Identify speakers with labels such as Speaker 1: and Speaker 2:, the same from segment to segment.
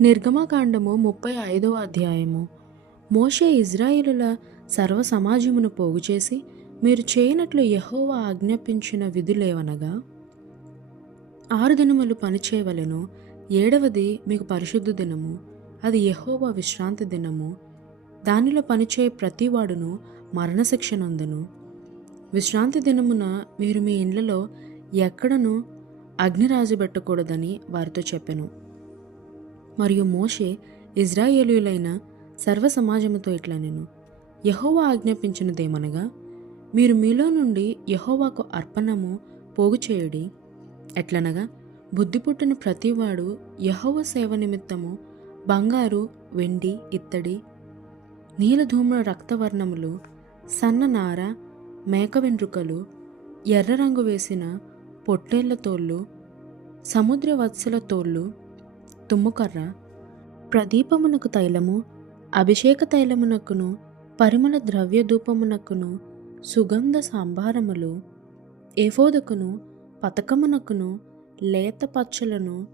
Speaker 1: నిర్గమకాండము ముప్పై ఐదవ అధ్యాయము. మోషే ఇజ్రాయిలుల సర్వ సమాజమును పోగు చేసి మీరు చేయనట్లు యహోవా ఆజ్ఞాపించిన విధులేవనగా ఆరు దినములు పనిచేయవలెను ఏడవది మీకు పరిశుద్ధ దినము అది యహోవా విశ్రాంతి దినము. దానిలో పనిచేయ ప్రతివాడును మరణశిక్ష నందును విశ్రాంతి దినమున మీరు మీ ఇండ్లలో ఎక్కడను అగ్ని రాజబెట్టకూడదని వారితో చెప్పెను. మరియు మోషే ఇజ్రాయేలీయులైన సర్వ సమాజముతో ఇట్లా నేను యహోవా ఆజ్ఞాపించినదేమనగా మీరు మీలో నుండి యహోవాకు అర్పణము పోగు చేయుడి ఎట్లనగా బుద్ధి పుట్టిన ప్రతివాడు యహోవ సేవ నిమిత్తము బంగారు వెండి ఇత్తడి నీలధూమ్ర రక్తవర్ణములు సన్న నార మేక వెంట్రుకలు ఎర్ర రంగు వేసిన పొట్టేళ్ళ తోళ్ళు సముద్ర వత్సల తోళ్ళు తుమ్ముకర్ర ప్రదీపమునకు తైలము అభిషేక తైలమునకును పరిమళ ద్రవ్య ధూపమునకును సుగంధ సాంబారములు ఏఫోదుకును పతకమునకును లేత పచ్చలను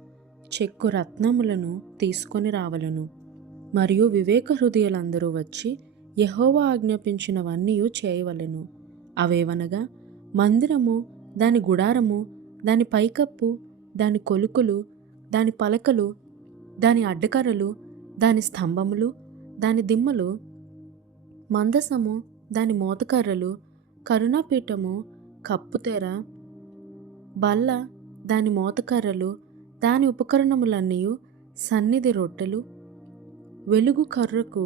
Speaker 1: చెక్కు రత్నములను తీసుకొని రావలను. మరియు వివేక హృదయులందరూ వచ్చి యహోవా ఆజ్ఞాపించినవన్నీ చేయవలెను. అవేవనగా మందిరము దాని గుడారము దాని పైకప్పు దాని కొలుకులు దాని పలకలు దాని అడ్డకర్రలు దాని స్తంభములు దాని దిమ్మలు మందసము దాని మోతకర్రలు కరుణాపీఠము కప్పుతెర బల్ల దాని మోతకర్రలు దాని ఉపకరణములన్నీ సన్నిధి రొట్టెలు వెలుగు కర్రకు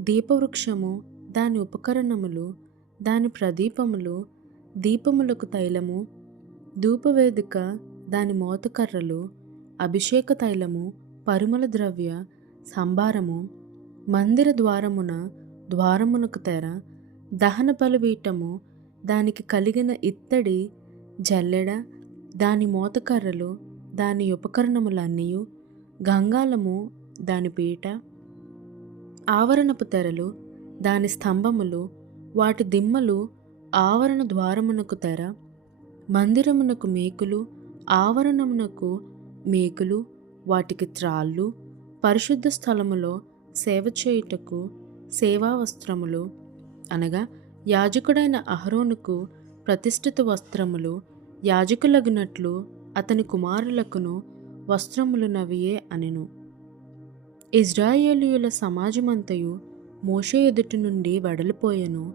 Speaker 1: దీపవృక్షము దాని ఉపకరణములు దాని ప్రదీపములు దీపములకు తైలము ధూపవేదిక దాని మోతకర్రలు అభిషేక తైలము పరిమళ ద్రవ్య సంభారము మందిర ద్వారమున ద్వారమునకు తెర దహన బలిపీఠము దానికి కలిగిన ఇత్తడి జల్లెడ దాని మోతకర్రలు దాని ఉపకరణములన్నీ గంగాలము దాని పీట ఆవరణపు తెరలు దాని స్తంభములు వాటి దిమ్మలు ఆవరణ ద్వారమునకు తెర మందిరమునకు మేకులు ఆవరణమునకు మేకులు వాటికి త్రాళ్ళు పరిశుద్ధ స్థలములో సేవ చేయుటకు సేవా వస్త్రములు అనగా యాజకుడైన అహరోనుకు ప్రతిష్ఠిత వస్త్రములు యాజకులగునట్లు అతని కుమారులకును వస్త్రములు నవియే అనెను. ఇజ్రాయేలీయుల సమాజమంతయు మోషే ఎదుటి నుండి వెడలిపోయెను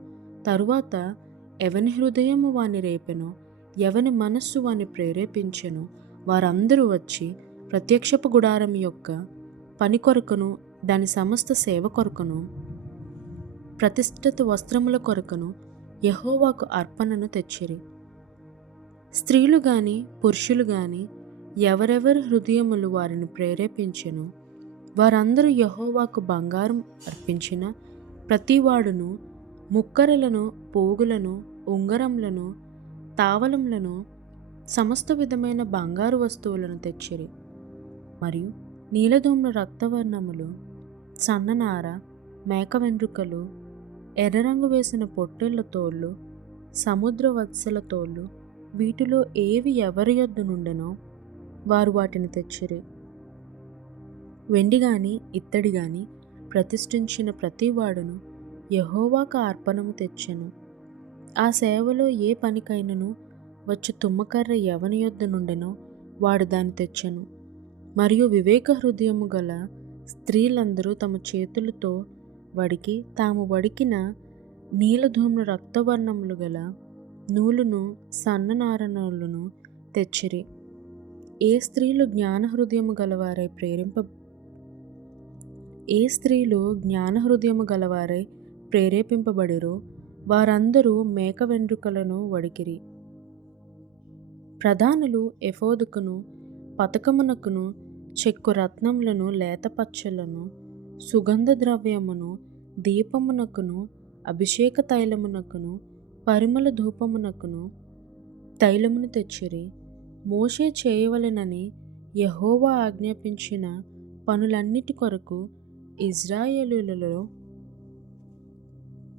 Speaker 1: తరువాత ఎవని హృదయము వాని రేపెను ఎవని మనస్సు వాని ప్రేరేపించెను వారందరూ వచ్చి ప్రత్యక్షపు గుడారం యొక్క పని కొరకును దాని సమస్త సేవ కొరకును ప్రతిష్ఠిత వస్త్రముల కొరకును యహోవాకు అర్పణను తెచ్చిరి. స్త్రీలు గాని పురుషులు గాని ఎవరెవరి హృదయములు వారిని ప్రేరేపించెను వారందరూ యహోవాకు బంగారం అర్పించిన ప్రతివాడును ముక్కరలను పోగులను ఉంగరంలను తావలంలను సమస్త విధమైన బంగారు వస్తువులను తెచ్చిరి. మరియు నీలధూమ్ర రక్తవర్ణములు సన్ననార మేక వెంట్రుకలు ఎర్రరంగు వేసిన పొట్టెళ్ళ తోళ్ళు సముద్ర వత్సల తోళ్ళు వీటిలో ఏవి ఎవరి యొద్ద నుండెనో వారు వాటిని తెచ్చిరి. వెండి గాని ఇత్తడి గాని ప్రతిష్ఠించిన ప్రతివాడును యహోవాకు అర్పణము తెచ్చెను. ఆ సేవలో ఏ పనికైనను వచ్చి తుమ్మకర్ర ఎవని యొద్ద నుండెనో వాడు దాన్ని తెచ్చెను. మరియు వివేక హృదయము గల స్త్రీలందరూ తమ చేతులతో వడికి తాము వడికిన నీలధూమ్ర రక్తవర్ణములు గల నూలును సన్ననారణలను తెచ్చిరి. ఏ స్త్రీలు జ్ఞాన హృదయము గలవారై ప్రేరింప ఏ స్త్రీలు జ్ఞాన హృదయము గలవారై ప్రేరేపింపబడిరో వారందరూ మేక వెంట్రుకలను వడికిరి. ప్రధానులు ఎఫోదుకును పథకమునకును చెక్కు రత్నములను లేతపచ్చలను సుగంధ ద్రవ్యమును దీపమునకును అభిషేక తైలమునకును పరిమళ ధూపమునకును తైలమును తెచ్చిరి. మోషే చేయవలెనని యహోవా ఆజ్ఞాపించిన పనులన్నిటి కొరకు ఇజ్రాయేలులలో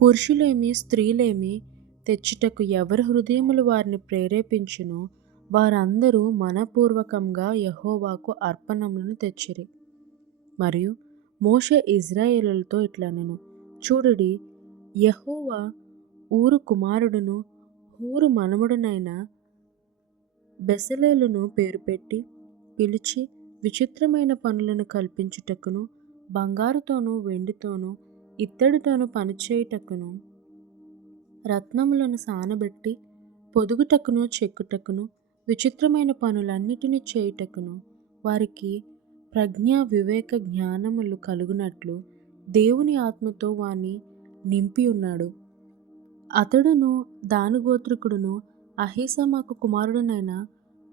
Speaker 1: పురుషులేమి స్త్రీలేమి తెచ్చుటకు ఎవరి హృదయములు వారిని ప్రేరేపించునో? వారందరూ మనపూర్వకంగా యహోవాకు అర్పణములను తెచ్చిరి. మరియు మోషే ఇజ్రాయేలులతో ఇట్లా నేను చూడుడి యహోవా ఊరు కుమారుడును ఊరు మనముడునైన బెసలేలును పేరు పెట్టి పిలిచి విచిత్రమైన పనులను కల్పించుటకును బంగారుతోనూ వెండితోనూ ఇత్తడితోనూ పనిచేయుటకును రత్నములను సానబెట్టి పొదుగుటకును చెక్కుటకును విచిత్రమైన పనులన్నిటిని చేయుటకును వారికి ప్రజ్ఞ వివేక జ్ఞానములు కలుగునట్లు దేవుని ఆత్మతో వాణ్ణి నింపి ఉన్నాడు. అతడును దానుగోత్రికుడును అహీసమాకు కుమారుడునైన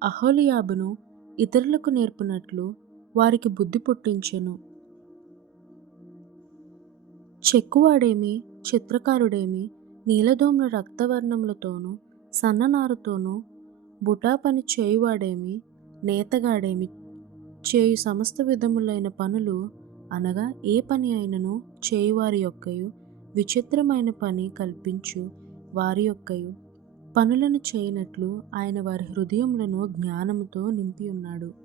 Speaker 1: అహోలియాబును ఇతరులకు నేర్పునట్లు వారికి బుద్ధి పుట్టించెను. చెక్కువాడేమి చిత్రకారుడేమి నీలదోమ్ర రక్తవర్ణములతోనూ సన్ననారుతోనూ బుటా పని చేయువాడేమి నేతగాడేమి? చేయు సమస్త విధములైన పనులు అనగా ఏ పని అయినను చేయువారి యొక్కయు విచిత్రమైన పని కల్పించు వారి యొక్కయు. పనులను చేయనట్లు ఆయన వారి హృదయములను జ్ఞానముతో నింపి ఉన్నాడు